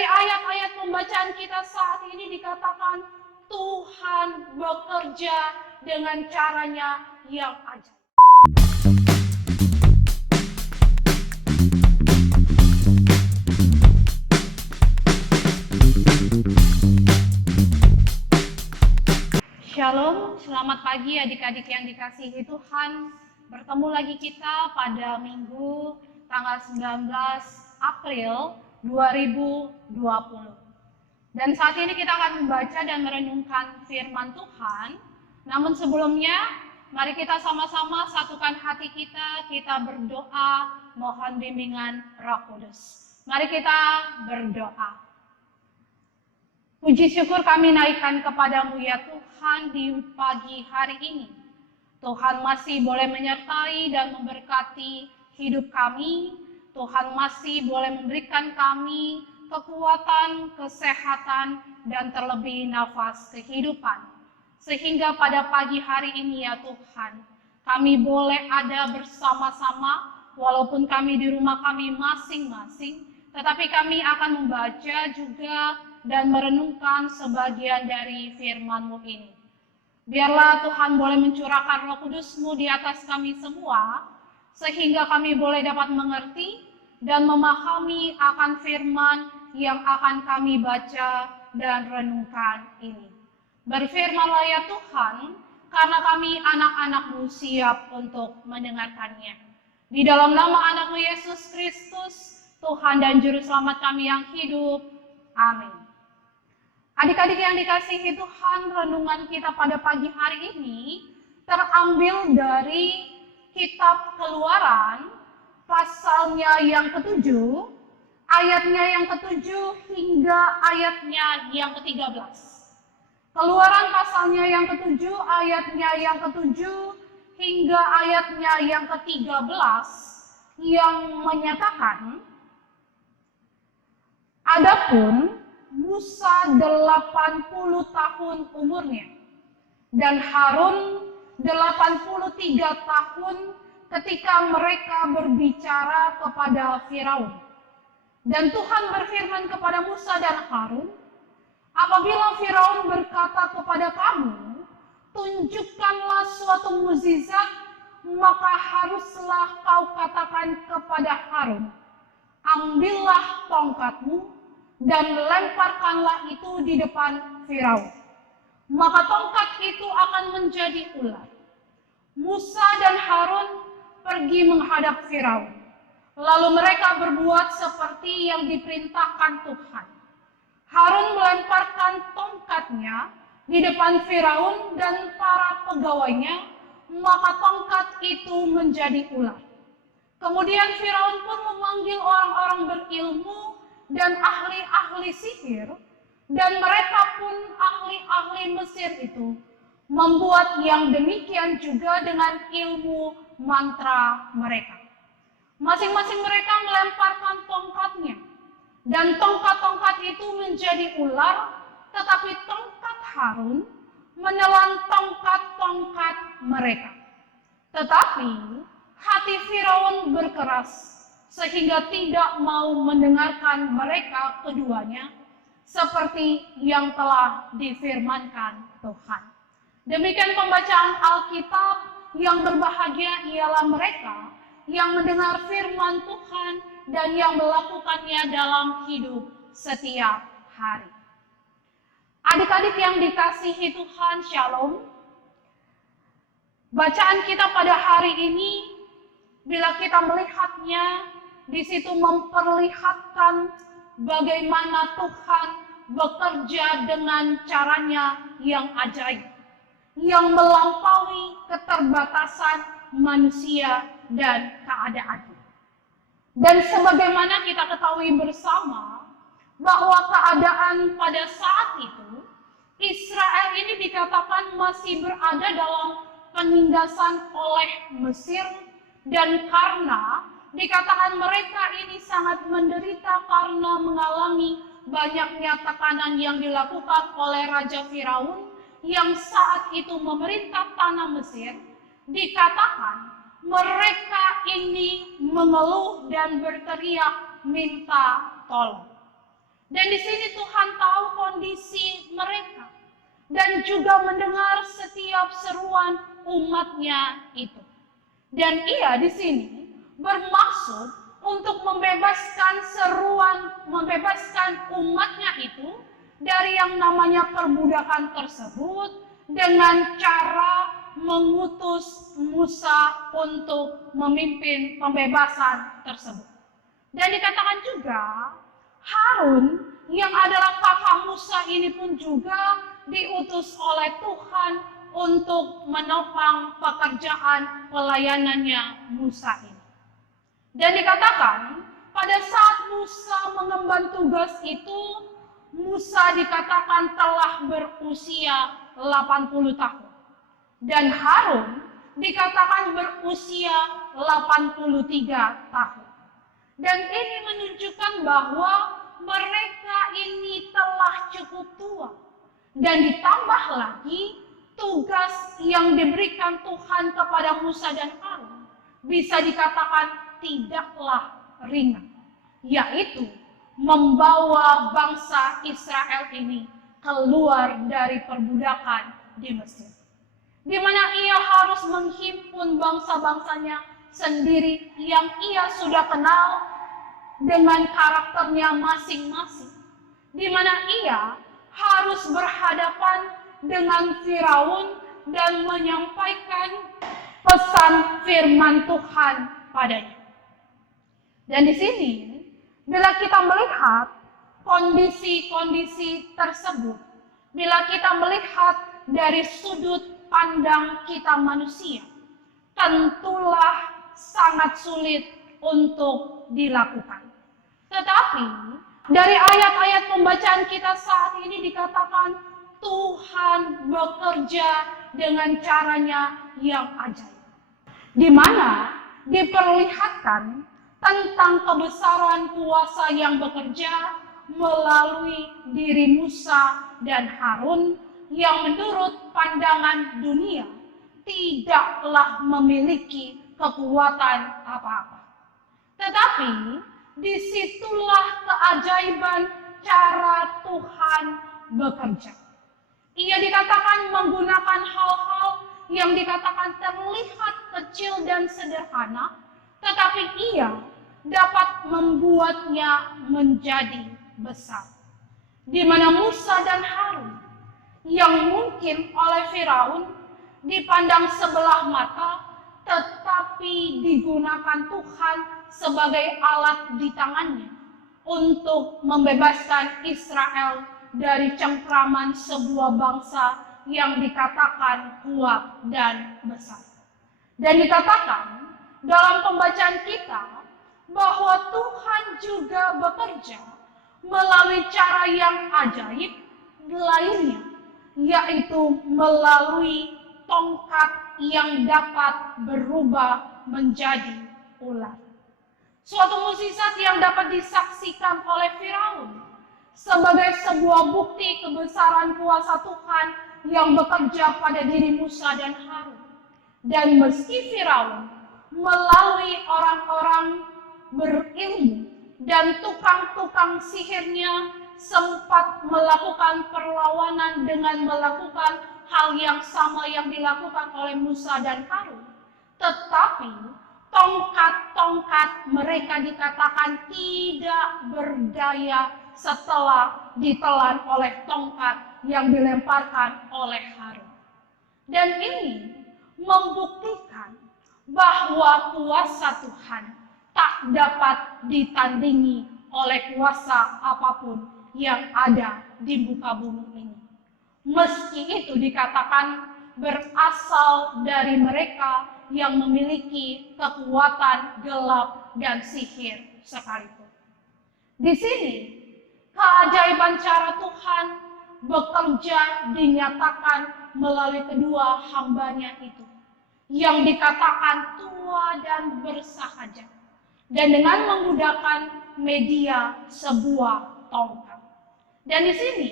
Dari ayat-ayat pembacaan kita saat ini dikatakan Tuhan bekerja dengan caranya yang ajaib. Shalom, selamat pagi adik-adik yang dikasihi Tuhan. Bertemu lagi kita pada Minggu tanggal 19 April 2020. Dan saat ini kita akan membaca dan merenungkan firman Tuhan. Namun sebelumnya, mari kita sama-sama satukan hati kita berdoa, mohon bimbingan Roh Kudus. Mari kita berdoa. Puji syukur kami naikkan kepadamu ya Tuhan di pagi hari ini. Tuhan masih boleh menyertai dan memberkati hidup kami. Tuhan masih boleh memberikan kami kekuatan, kesehatan, dan terlebih nafas kehidupan. Sehingga pada pagi hari ini ya Tuhan, kami boleh ada bersama-sama, walaupun kami di rumah kami masing-masing, tetapi kami akan membaca juga dan merenungkan sebagian dari firman-Mu ini. Biarlah Tuhan boleh mencurahkan Roh Kudus-Mu di atas kami semua, sehingga kami boleh dapat mengerti dan memahami akan firman yang akan kami baca dan renungkan ini. Berfirmanlah ya Tuhan, karena kami anak-anak-Mu siap untuk mendengarkannya. Di dalam nama anak-Mu Yesus Kristus, Tuhan dan Juru Selamat kami yang hidup. Amin. Adik-adik yang dikasihi Tuhan, renungan kita pada pagi hari ini terambil dari kitab Keluaran, pasalnya yang ke-7, ayatnya yang ke-7 hingga ayatnya yang ke-13. Keluaran pasalnya yang ke-7, ayatnya yang ke-7 hingga ayatnya yang ke-13 yang menyatakan, adapun Musa 80 tahun umurnya, dan Harun 83 tahun ketika mereka berbicara kepada Firaun. Dan Tuhan berfirman kepada Musa dan Harun, apabila Firaun berkata kepada kamu, tunjukkanlah suatu mukjizat, maka haruslah kau katakan kepada Harun, ambillah tongkatmu, dan lemparkanlah itu di depan Firaun. Maka tongkat itu akan menjadi ular. Musa dan Harun pergi menghadap Firaun. Lalu mereka berbuat seperti yang diperintahkan Tuhan. Harun melemparkan tongkatnya di depan Firaun dan para pegawainya, maka tongkat itu menjadi ular. Kemudian Firaun pun memanggil orang-orang berilmu dan ahli-ahli sihir, dan mereka pun ahli-ahli Mesir itu membuat yang demikian juga dengan ilmu mantra mereka. Masing-masing mereka melemparkan tongkatnya, dan tongkat-tongkat itu menjadi ular, tetapi tongkat Harun menelan tongkat-tongkat mereka. Tetapi hati Firaun berkeras, sehingga tidak mau mendengarkan mereka keduanya, seperti yang telah difirmankan Tuhan. Demikian pembacaan Alkitab. Yang berbahagia ialah mereka yang mendengar firman Tuhan dan yang melakukannya dalam hidup setiap hari. Adik-adik yang dikasihi Tuhan, Shalom. Bacaan kita pada hari ini, bila kita melihatnya, di situ memperlihatkan bagaimana Tuhan bekerja dengan caranya yang ajaib, yang melampaui keterbatasan manusia dan keadaannya. Dan sebagaimana kita ketahui bersama, bahwa keadaan pada saat itu, Israel ini dikatakan masih berada dalam penindasan oleh Mesir, dan karena dikatakan mereka ini sangat menderita karena mengalami banyaknya tekanan yang dilakukan oleh Raja Firaun yang saat itu memerintah tanah Mesir, dikatakan mereka ini mengeluh dan berteriak minta tolong. Dan di sini Tuhan tahu kondisi mereka dan juga mendengar setiap seruan umatnya itu. Dan ia di sini bermaksud untuk membebaskan umatnya itu dari yang namanya perbudakan tersebut dengan cara mengutus Musa untuk memimpin pembebasan tersebut. Dan dikatakan juga Harun yang adalah kakak Musa ini pun juga diutus oleh Tuhan untuk menopang pekerjaan pelayanannya Musa ini. Dan dikatakan pada saat Musa mengemban tugas itu, Musa dikatakan telah berusia 80 tahun. Dan Harun dikatakan berusia 83 tahun. Dan ini menunjukkan bahwa mereka ini telah cukup tua. Dan ditambah lagi tugas yang diberikan Tuhan kepada Musa dan Harun bisa dikatakan tidaklah ringan, yaitu membawa bangsa Israel ini keluar dari perbudakan di Mesir, di mana ia harus menghimpun bangsa-bangsanya sendiri yang ia sudah kenal dengan karakternya masing-masing, di mana ia harus berhadapan dengan Firaun dan menyampaikan pesan firman Tuhan padanya. Dan di sini, bila kita melihat kondisi-kondisi tersebut, bila kita melihat dari sudut pandang kita manusia, tentulah sangat sulit untuk dilakukan. Tetapi dari ayat-ayat pembacaan kita saat ini dikatakan Tuhan bekerja dengan caranya yang ajaib, di mana diperlihatkan tentang kebesaran kuasa yang bekerja melalui diri Musa dan Harun yang menurut pandangan dunia tidaklah memiliki kekuatan apa-apa. Tetapi disitulah keajaiban cara Tuhan bekerja. Ia dikatakan menggunakan hal-hal yang dikatakan terlihat kecil dan sederhana, tetapi ia dapat membuatnya menjadi besar. Di mana Musa dan Harun yang mungkin oleh Firaun dipandang sebelah mata, tetapi digunakan Tuhan sebagai alat di tangannya untuk membebaskan Israel dari cengkraman sebuah bangsa yang dikatakan kuat dan besar. Dan dikatakan dalam pembacaan kita bahwa Tuhan juga bekerja melalui cara yang ajaib lainnya, yaitu melalui tongkat yang dapat berubah menjadi ular. Suatu mukjizat yang dapat disaksikan oleh Firaun sebagai sebuah bukti kebesaran kuasa Tuhan yang bekerja pada diri Musa dan Harun. Dan meski Firaun melalui orang-orang berilmu dan tukang-tukang sihirnya sempat melakukan perlawanan dengan melakukan hal yang sama yang dilakukan oleh Musa dan Harun, tetapi tongkat-tongkat mereka dikatakan tidak berdaya setelah ditelan oleh tongkat yang dilemparkan oleh Harun. Dan ini membuktikan bahwa kuasa Tuhan tak dapat ditandingi oleh kuasa apapun yang ada di muka bumi ini. Meski itu dikatakan berasal dari mereka yang memiliki kekuatan gelap dan sihir sekalipun. Di sini, keajaiban cara Tuhan bekerja dinyatakan melalui kedua hambanya itu, yang dikatakan tua dan bersahaja, dan dengan menggunakan media sebuah tongkat. Dan di sini,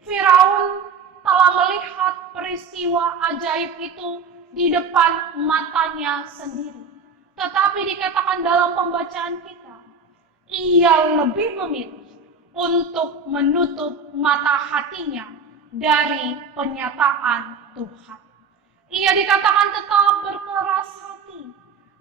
Firaun telah melihat peristiwa ajaib itu di depan matanya sendiri. Tetapi dikatakan dalam pembacaan kita, ia lebih memilih untuk menutup mata hatinya dari penyataan Tuhan. Ia dikatakan tetap berkeras hati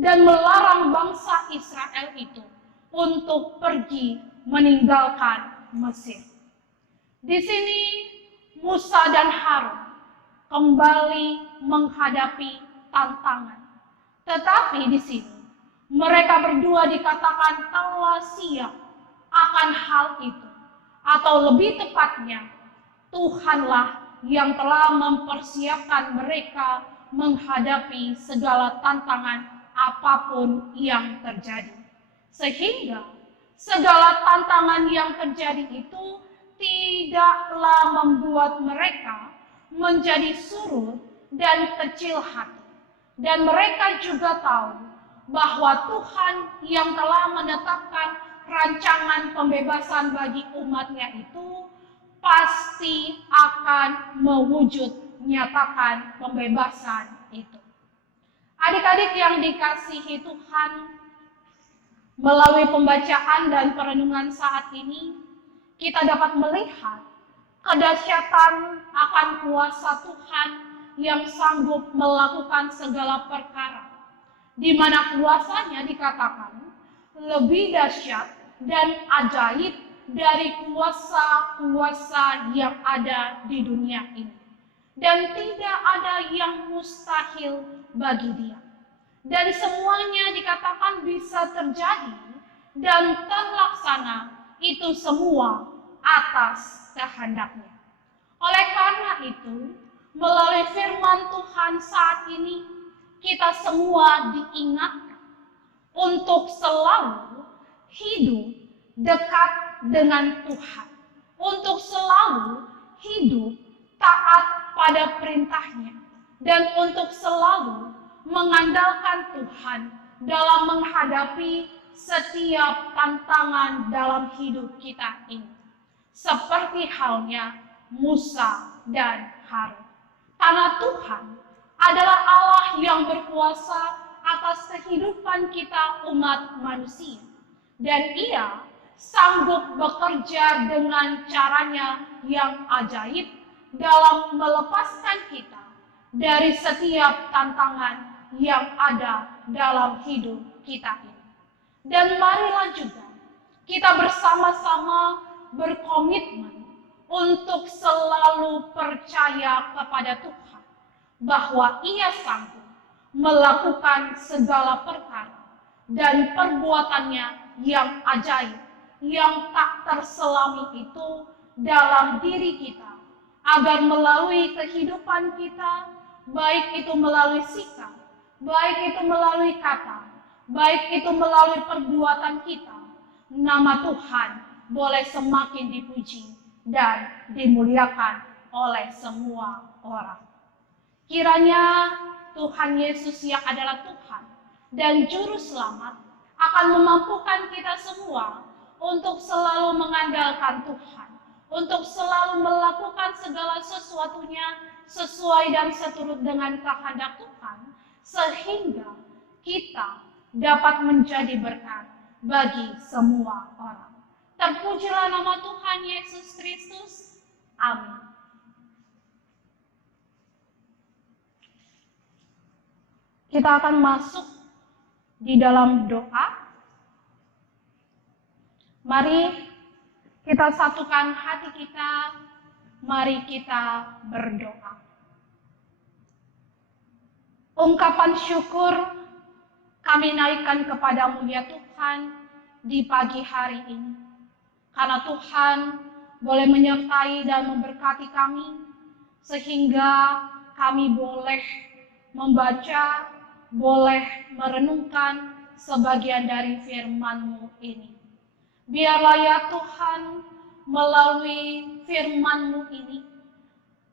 dan melarang bangsa Israel itu untuk pergi meninggalkan Mesir. Di sini Musa dan Harun kembali menghadapi tantangan. Tetapi di sini mereka berdua dikatakan telah siap akan hal itu. Atau lebih tepatnya, Tuhanlah yang telah mempersiapkan mereka menghadapi segala tantangan apapun yang terjadi. Sehingga segala tantangan yang terjadi itu tidaklah membuat mereka menjadi surut dan kecil hati. Dan mereka juga tahu bahwa Tuhan yang telah menetapkan rancangan pembebasan bagi umatnya itu pasti akan mewujud nyatakan pembebasan itu. Adik-adik yang dikasihi Tuhan, melalui pembacaan dan perenungan saat ini, kita dapat melihat kedahsyatan akan kuasa Tuhan yang sanggup melakukan segala perkara, di mana kuasanya dikatakan lebih dahsyat dan ajaib dari kuasa-kuasa yang ada di dunia ini. Dan tidak ada yang mustahil bagi Dia. Dan semuanya dikatakan bisa terjadi dan terlaksana itu semua atas kehendaknya. Oleh karena itu, melalui firman Tuhan saat ini, kita semua diingatkan untuk selalu hidup dekat dengan Tuhan, untuk selalu hidup taat pada perintahnya, dan untuk selalu mengandalkan Tuhan dalam menghadapi setiap tantangan dalam hidup kita ini. Seperti halnya Musa dan Harun. Karena Tuhan adalah Allah yang berkuasa atas kehidupan kita umat manusia. Dan Ia sanggup bekerja dengan caranya yang ajaib dalam melepaskan kita dari setiap tantangan yang ada dalam hidup kita ini. Dan marilah juga kita bersama-sama berkomitmen untuk selalu percaya kepada Tuhan bahwa Ia sanggup melakukan segala perkara dan perbuatannya yang ajaib, yang tak terselami itu dalam diri kita, agar melalui kehidupan kita, baik itu melalui sikap, baik itu melalui kata, baik itu melalui perbuatan kita, nama Tuhan boleh semakin dipuji dan dimuliakan oleh semua orang. Kiranya Tuhan Yesus yang adalah Tuhan dan Juru Selamat akan memampukan kita semua untuk selalu mengandalkan Tuhan, untuk selalu melakukan segala sesuatunya sesuai dan seturut dengan kehendak Tuhan, sehingga kita dapat menjadi berkat bagi semua orang. Terpujilah nama Tuhan Yesus Kristus. Amin. Kita akan masuk di dalam doa. Mari kita satukan hati kita, mari kita berdoa. Ungkapan syukur kami naikkan kepadamu ya Tuhan di pagi hari ini. Karena Tuhan boleh menyertai dan memberkati kami, sehingga kami boleh membaca, boleh merenungkan sebagian dari firman-Mu ini. Biarlah ya Tuhan, melalui firman-Mu ini,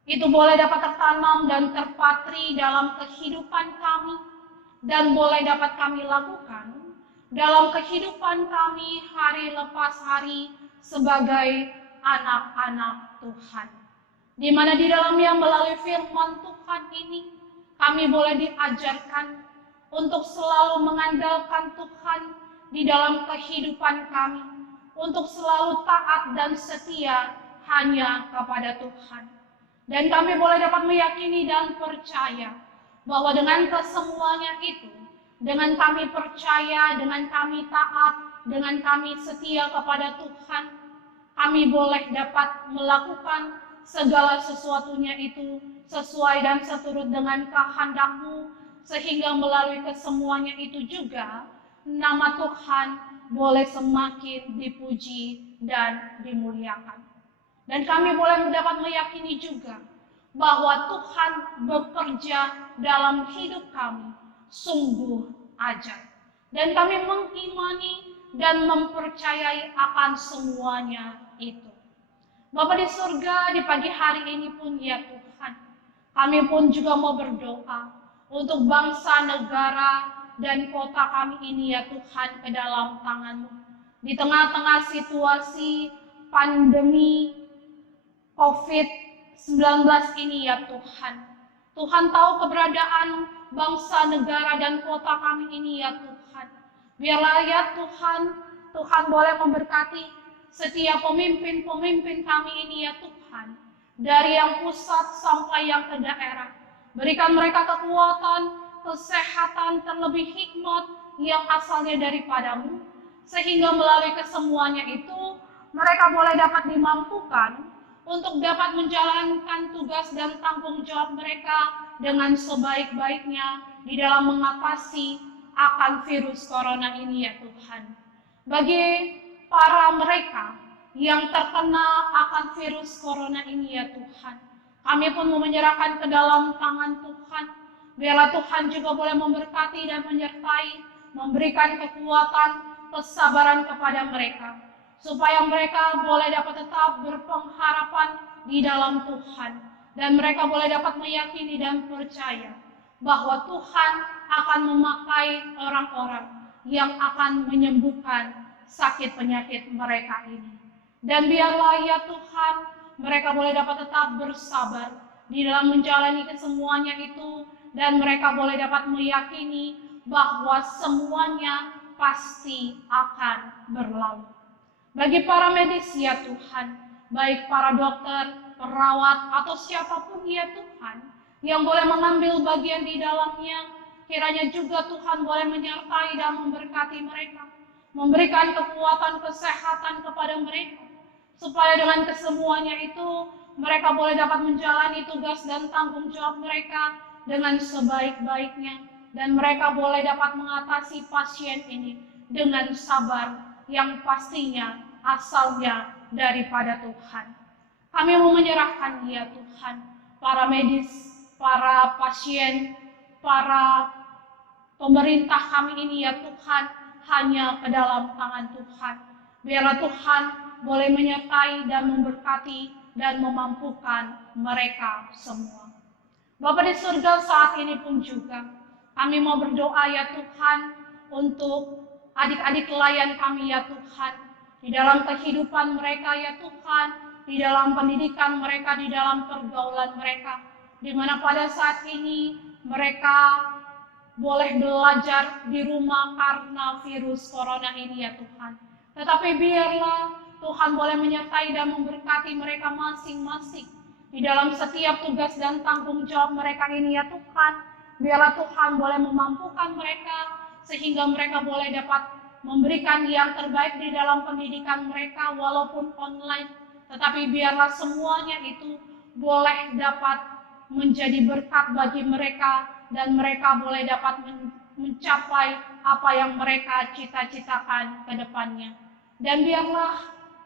itu boleh dapat tertanam dan terpatri dalam kehidupan kami, dan boleh dapat kami lakukan dalam kehidupan kami hari lepas hari sebagai anak-anak Tuhan. Di mana di dalamnya melalui firman Tuhan ini, kami boleh diajarkan untuk selalu mengandalkan Tuhan di dalam kehidupan kami, untuk selalu taat dan setia hanya kepada Tuhan. Dan kami boleh dapat meyakini dan percaya bahwa dengan kesemuanya itu, dengan kami percaya, dengan kami taat, dengan kami setia kepada Tuhan, kami boleh dapat melakukan segala sesuatunya itu sesuai dan seturut dengan kehendak-Mu, sehingga melalui kesemuanya itu juga nama Tuhan boleh semakin dipuji dan dimuliakan. Dan kami boleh dapat meyakini juga bahwa Tuhan bekerja dalam hidup kami sungguh ajaib. Dan kami mengimani dan mempercayai akan semuanya itu. Bapa di surga, di pagi hari ini pun ya Tuhan, kami pun juga mau berdoa untuk bangsa, negara, dan kota kami ini ya Tuhan ke dalam tangan-Mu. Di tengah-tengah situasi pandemi COVID-19 ini ya Tuhan. Tuhan tahu keberadaan bangsa, negara, dan kota kami ini ya Tuhan. Biarlah ya Tuhan, Tuhan boleh memberkati setiap pemimpin-pemimpin kami ini ya Tuhan. Dari yang pusat sampai yang ke daerah. Berikan mereka kekuatan, kesehatan, terlebih hikmat yang asalnya daripada-Mu. Sehingga melalui kesemuanya itu, mereka boleh dapat dimampukan untuk dapat menjalankan tugas dan tanggung jawab mereka dengan sebaik-baiknya di dalam mengatasi akan virus corona ini ya Tuhan. Bagi para mereka yang terkena akan virus corona ini ya Tuhan, kami pun menyerahkan ke dalam tangan Tuhan. Biarlah Tuhan juga boleh memberkati dan menyertai, memberikan kekuatan, kesabaran kepada mereka, supaya mereka boleh dapat tetap berpengharapan di dalam Tuhan. Dan mereka boleh dapat meyakini dan percaya bahwa Tuhan akan memakai orang-orang yang akan menyembuhkan sakit penyakit mereka ini. Dan biarlah ya Tuhan, mereka boleh dapat tetap bersabar di dalam menjalani kesemuanya itu. Dan mereka boleh dapat meyakini bahwa semuanya pasti akan berlalu. Bagi para medis ya Tuhan, baik para dokter, perawat, atau siapapun ya Tuhan, yang boleh mengambil bagian di dalamnya, kiranya juga Tuhan boleh menyertai dan memberkati mereka, memberikan kekuatan kesehatan kepada mereka, supaya dengan kesemuanya itu, mereka boleh dapat menjalani tugas dan tanggung jawab mereka dengan sebaik-baiknya, dan mereka boleh dapat mengatasi pasien ini dengan sabar yang pastinya asalnya daripada Tuhan. Kami mau menyerahkan ya Tuhan, para medis, para pasien, para pemerintah kami ini ya Tuhan, hanya ke dalam tangan Tuhan. Biarlah Tuhan boleh menyertai dan memberkati dan memampukan mereka semua. Bapa di surga, saat ini pun juga kami mau berdoa ya Tuhan untuk adik-adik pelayan kami ya Tuhan, di dalam kehidupan mereka ya Tuhan, di dalam pendidikan mereka, di dalam pergaulan mereka, di mana pada saat ini mereka boleh belajar di rumah karena virus corona ini ya Tuhan. Tetapi biarlah Tuhan boleh menyertai dan memberkati mereka masing-masing di dalam setiap tugas dan tanggung jawab mereka ini ya Tuhan. Biarlah Tuhan boleh memampukan mereka sehingga mereka boleh dapat memberikan yang terbaik di dalam pendidikan mereka walaupun online. Tetapi biarlah semuanya itu boleh dapat menjadi berkat bagi mereka dan mereka boleh dapat mencapai apa yang mereka cita-citakan ke depannya. Dan biarlah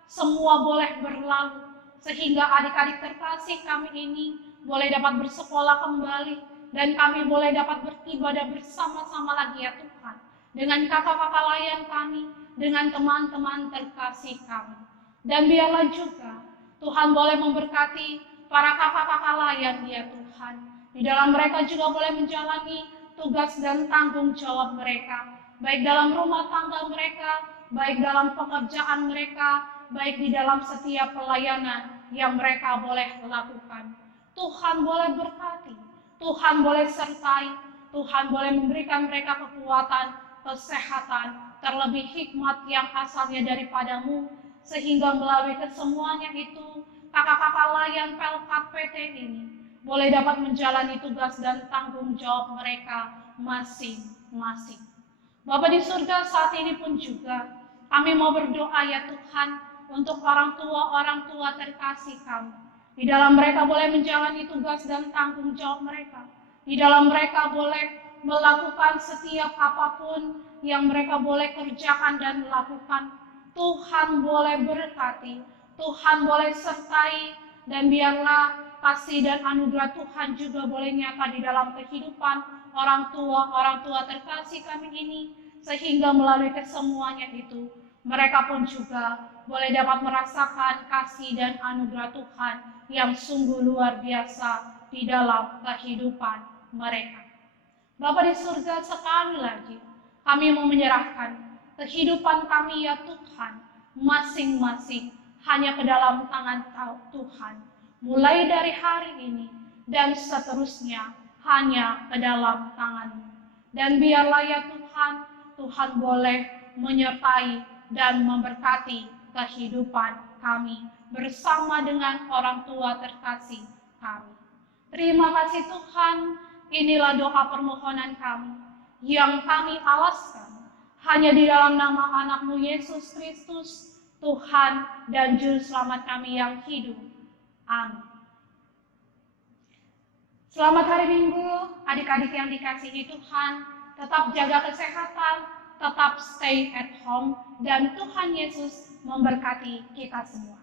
semua boleh berlalu sehingga adik-adik terkasih kami ini boleh dapat bersekolah kembali dan kami boleh dapat beribadah bersama-sama lagi ya Tuhan, dengan kakak-kakak layan kami, dengan teman-teman terkasih kami. Dan biarlah juga Tuhan boleh memberkati para kakak-kakak layan ya Tuhan, di dalam mereka juga boleh menjalani tugas dan tanggung jawab mereka, baik dalam rumah tangga mereka, baik dalam pekerjaan mereka, baik di dalam setiap pelayanan yang mereka boleh lakukan. Tuhan boleh berkati, Tuhan boleh sertai, Tuhan boleh memberikan mereka kekuatan, kesehatan, terlebih hikmat yang asalnya daripada-Mu, sehingga melalui kesemuanya itu, kakak-kakak layan Pelkat PT ini boleh dapat menjalani tugas dan tanggung jawab mereka masing-masing. Bapa di surga, saat ini pun juga kami mau berdoa ya Tuhan untuk orang tua terkasih kami. Di dalam mereka boleh menjalani tugas dan tanggung jawab mereka. Di dalam mereka boleh melakukan setiap apapun yang mereka boleh kerjakan dan melakukan. Tuhan boleh berkati, Tuhan boleh sertai, dan biarlah kasih dan anugerah Tuhan juga boleh nyata di dalam kehidupan orang tua terkasih kami ini, sehingga melalui kesemuanya itu, mereka pun juga boleh dapat merasakan kasih dan anugerah Tuhan yang sungguh luar biasa di dalam kehidupan mereka. Bapa di surga, sekali lagi kami mau menyerahkan kehidupan kami ya Tuhan, masing-masing hanya ke dalam tangan Tuhan. Mulai dari hari ini dan seterusnya hanya ke dalam tangan-Mu. Dan biarlah ya Tuhan, Tuhan boleh menyertai dan memberkati kehidupan kami bersama dengan orang tua terkasih kami. Terima kasih Tuhan, inilah doa permohonan kami yang kami alaskan hanya di dalam nama anak-Mu Yesus Kristus, Tuhan dan Juru Selamat kami yang hidup. Amin. Selamat hari Minggu, adik-adik yang dikasihi Tuhan. Tetap jaga kesehatan, tetap stay at home, dan Tuhan Yesus memberkati kita semua.